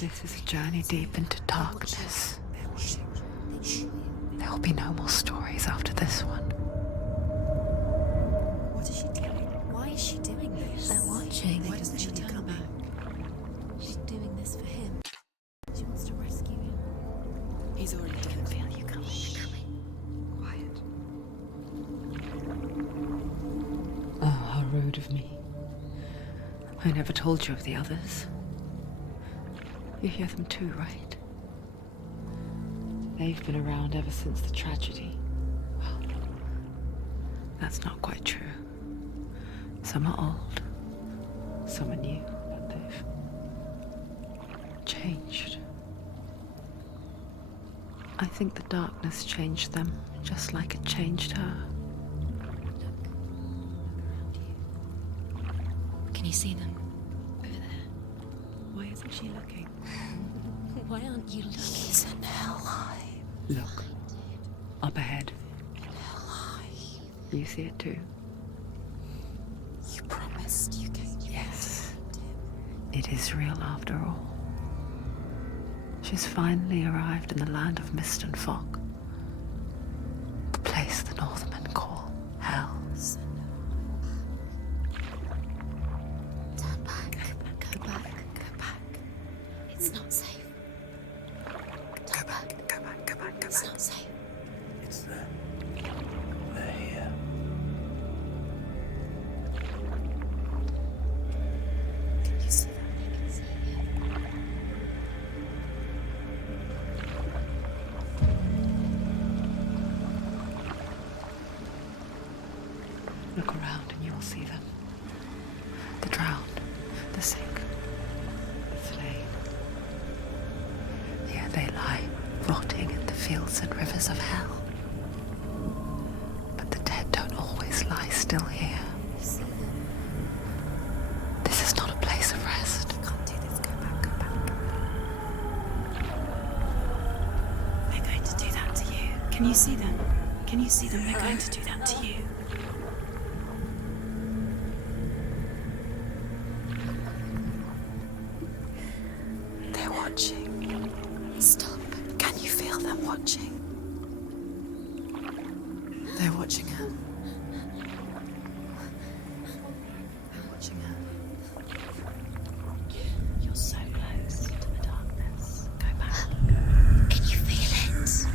This is a journey deep into darkness. There will be no more stories after this one. What is she doing? Why is she doing this? They're watching. Why doesn't she turn back? She's doing this for him. She wants to rescue him. He's already dead. I can feel you coming. Quiet. Oh, how rude of me. I never told you of the others. You hear them too, right? They've been around ever since the tragedy. Well, that's not quite true. Some are old, some are new, but they've changed. I think the darkness changed them, just like it changed her. Can you see them? Over there. Why isn't she looking? Why aren't you looking? He's in hell. Look, up ahead. Hell. You see it too? You promised you came. Yes. It is real after all. She's finally arrived in the land of mist and fog. The place the Northmen call hell. Turn back. Go back. Go back. It's not safe. Turn back. Go back. It's not safe. It's them. They're here. Can you see that? I can see you. Look around and you'll see them. The drowned, the sick, the slain. Here they lie, rotting in the fields and rivers of hell. But the dead don't always lie still here. You see them? This is not a place of rest. You can't do this. Go back. They're going to do that to you. Can you see them? Can you see them? They're going to do that to you. They're watching. Stop. Can you feel them watching? They're watching her. They're watching her. You're so close to the darkness. Go back. Can you feel it?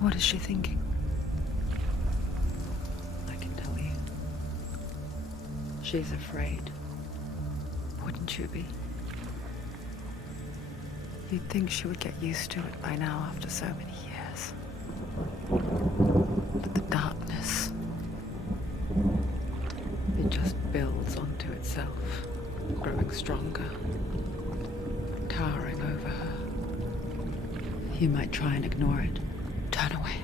What is she thinking? I can tell you. She's afraid. Wouldn't you be? You'd think she would get used to it by now after so many years. But the darkness, it just builds onto itself, growing stronger, towering over her. You might try and ignore it, turn away.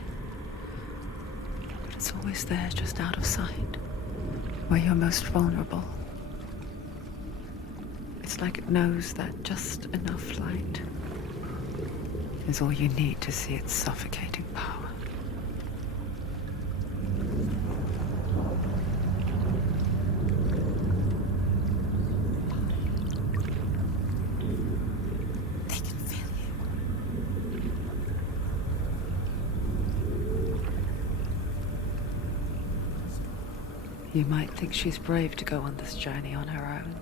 But it's always there, just out of sight, where you're most vulnerable. It's like it knows that just enough light is all you need to see its suffocating power. They can feel you. You might think she's brave to go on this journey on her own,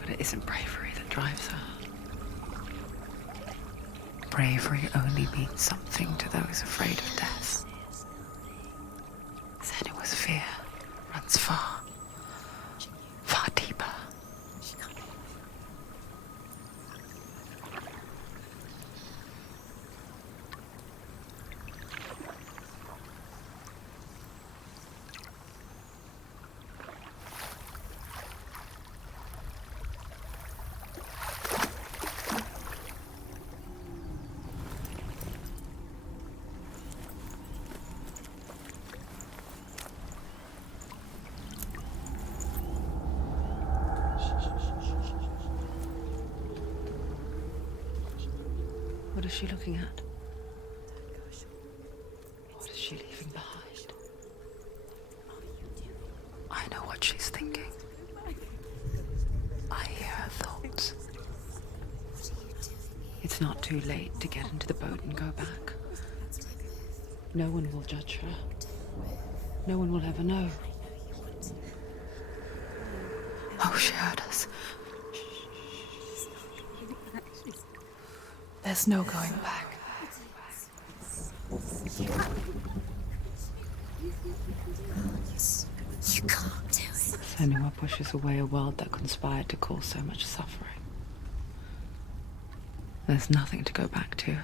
but it isn't bravery that drives her. Bravery only means something to those afraid of death. Senua's fear runs far, far deeper. She can't. What is she looking at? What is she leaving behind? Are you doing? she's thinking. I hear her thoughts. It's not too late to get into the boat and go back. No one will judge her. No one will ever know. Oh, she heard us. There's no going back. You can't do it. Senua pushes away a world that conspired to cause so much suffering. There's nothing to go back to,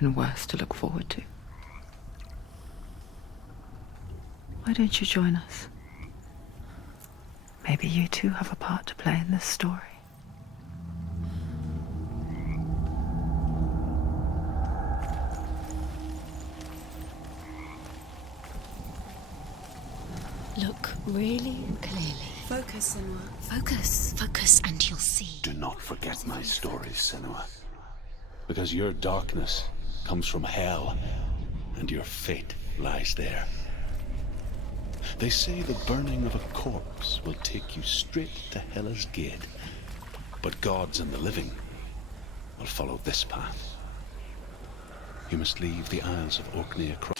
and worse to look forward to. Why don't you join us? Maybe you too have a part to play in this story. Look really clearly. Focus, Senua. Focus. Focus and you'll see. Do not forget my stories, Senua. Because your darkness comes from hell, and your fate lies there. They say the burning of a corpse will take you straight to Hela's gate, but gods and the living will follow this path. You must leave the Isles of Orkney across.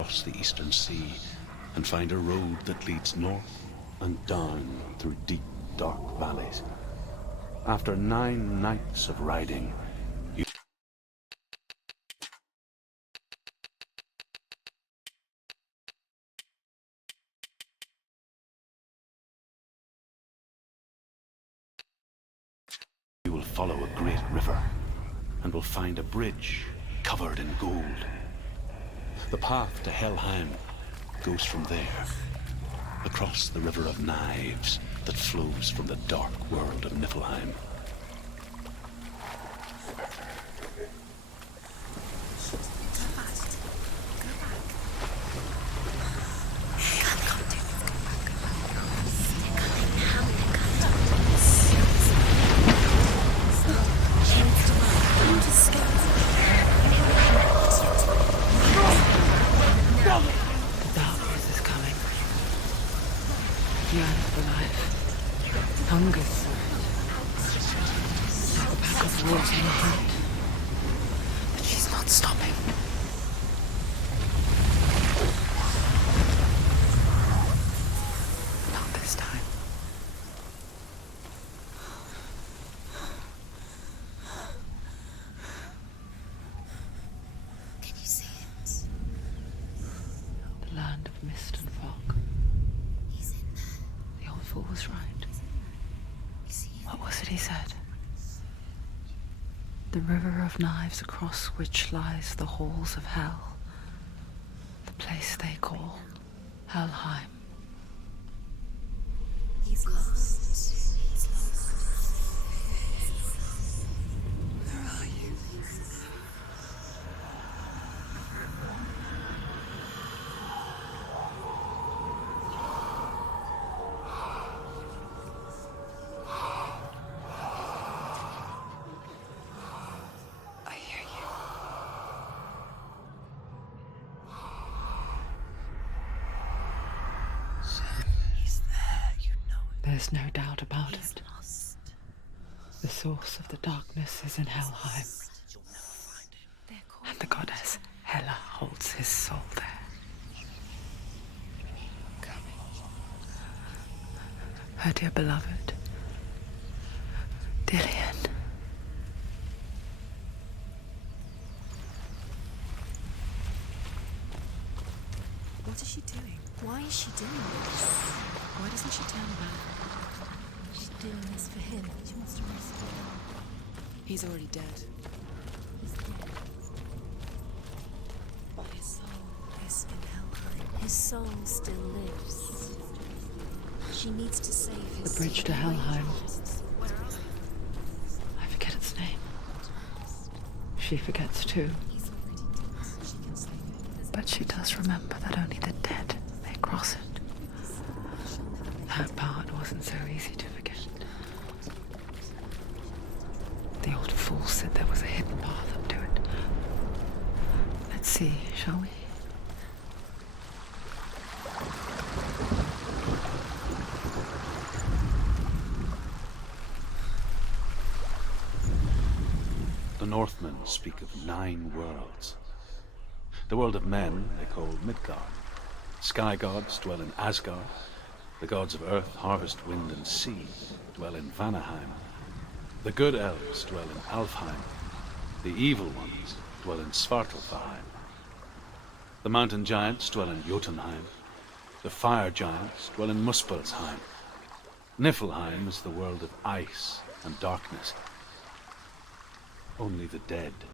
Across the eastern sea and find a road that leads north and down through deep, dark valleys. After 9 nights of riding, you will follow a great river and will find a bridge covered in gold. The path to Helheim goes from there, across the river of knives that flows from the dark world of Niflheim. The darkness is coming. Yearns for life. Hungers. Like a pack of wolves in the hunt. But she's not stopping. Not this time. Can you see it? The land of mist and fog. He's in there. The old fool was right. Is he? What was it he said? The river of knives across which lies the halls of hell. The place they call Helheim. He's lost. He's lost. Where are you? I hear you. He's there, you know it. There's no doubt about He's it. lost. The source of the darkness is in Helheim, You'll never find him. They're called. and the goddess Hela holds his soul there. Her dear beloved, Dillian. What is she doing? Why is she doing this? Why doesn't she turn back? She's doing this for him. She wants to rescue him. He's already dead. He's dead. But his soul is in Helheim. His soul still lives. She needs to save his The bridge to soul. Helheim. I forget its name. She forgets too. He's already dead. She can save him. But she does remember that only the dead may cross it. That part wasn't so easy to forget. The old fool said there was a hidden path up to it. Let's see, shall we? The Northmen speak of 9 worlds. The world of men they call Midgard. Sky gods dwell in Asgard. The gods of earth, harvest, wind, and sea dwell in Vanaheim. The good elves dwell in Alfheim. The evil ones dwell in Svartalfheim. The mountain giants dwell in Jotunheim. The fire giants dwell in Muspelheim. Niflheim is the world of ice and darkness. Only the dead